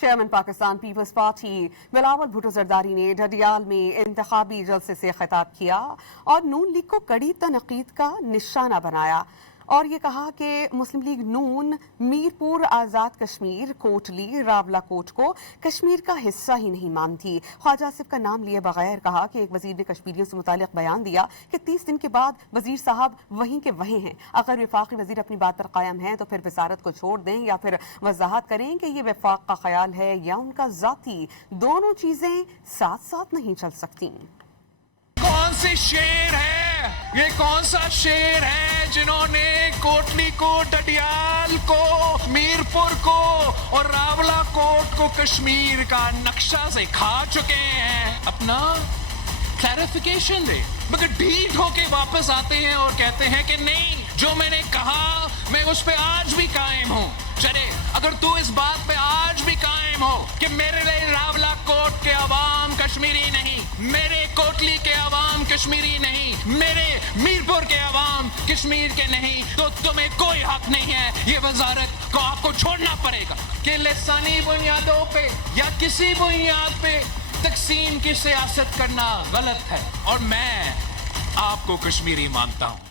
Chairman Pakistan Peoples Party Bilawal Bhutto Zardari ने ढडियाल में इंतखाबी जलसे से खिताब किया और नून लीग को कड़ी तनकीद का निशाना बनाया और ये कहा कि मुस्लिम लीग नून मीरपुर आज़ाद कश्मीर कोटली रावला कोट को कश्मीर का हिस्सा ही नहीं मानती। ख्वाजा आसिफ का नाम लिए बगैर कहा कि एक वजीर ने कश्मीरियों से मुतालिक बयान दिया कि 30 दिन के बाद वजीर साहब वहीं के वहीं हैं। अगर वफाकी वजीर अपनी बात पर कायम हैं तो फिर वजारत को छोड़ दें या फिर वजाहत करें कि ये वफाक का ख्याल है या उनका ज़ाती। दोनों चीज़ें साथ साथ नहीं चल सकती। कौन सी शेर है ये, कौन सा शेर है जिन्होंने कोटली को, डडियाल को, मीरपुर को और रावला कोट को कश्मीर का नक्शा से खा चुके हैं। अपना क्लैरिफिकेशन दे, मगर ढीठ होके वापस आते हैं और कहते हैं कि नहीं, जो मैंने कहा मैं उस पे आज भी कायम हूँ। चले, अगर तू इस बात पे आज भी कायम हो कि मेरे लिए रावला कोट के अवाम कश्मीरी नहीं, मेरे कोटली के अवाम कश्मीरी नहीं, मेरे मीरपुर के अवाम कश्मीर के नहीं, तो तुम्हें कोई हक नहीं है। ये वजारत को आपको छोड़ना पड़ेगा कि लिसानी बुनियादों पे या किसी बुनियाद पे तकसीम की सियासत करना गलत है और मैं आपको कश्मीरी मानता हूँ।